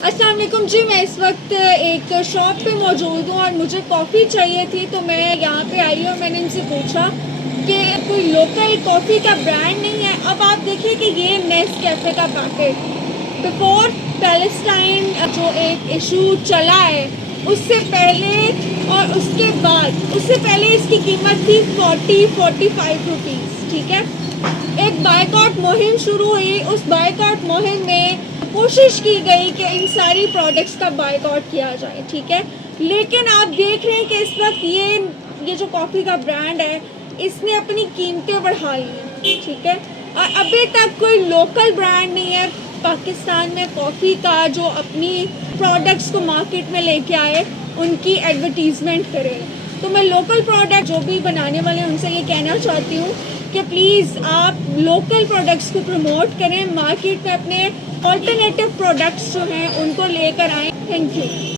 अस्सलाम वालेकुम जी। मैं इस वक्त एक शॉप पे मौजूद हूँ और मुझे कॉफ़ी चाहिए थी, तो मैं यहाँ पे आई और मैंने इनसे पूछा कि कोई लोकल कॉफ़ी का ब्रांड नहीं है। अब आप देखिए कि ये नेस्कैफ़े का पैकेट बिफोर पैलेस्टाइन जो एक इशू चला है उससे पहले और उसके बाद, उससे पहले इसकी कीमत थी 40-45 रुपीज़। ठीक है, एक बायकॉट मुहिम शुरू हुई। उस बायकॉट मुहिम में कोशिश की गई कि इन सारी प्रोडक्ट्स का बायकॉट किया जाए। ठीक है, लेकिन आप देख रहे हैं कि इस वक्त ये जो कॉफ़ी का ब्रांड है इसने अपनी कीमतें बढ़ा ली हैं। ठीक है, और अभी तक कोई लोकल ब्रांड नहीं है पाकिस्तान में कॉफ़ी का जो अपनी प्रोडक्ट्स को मार्केट में लेके आए, उनकी एडवर्टीज़मेंट करे। तो मैं लोकल प्रोडक्ट जो भी बनाने वाले हैं उनसे ये कहना चाहती हूँ कि प्लीज़ आप लोकल प्रोडक्ट्स को प्रमोट करें, मार्केट में अपने ऑल्टरनेटिव प्रोडक्ट्स जो हैं उनको लेकर आएँ। Thank you.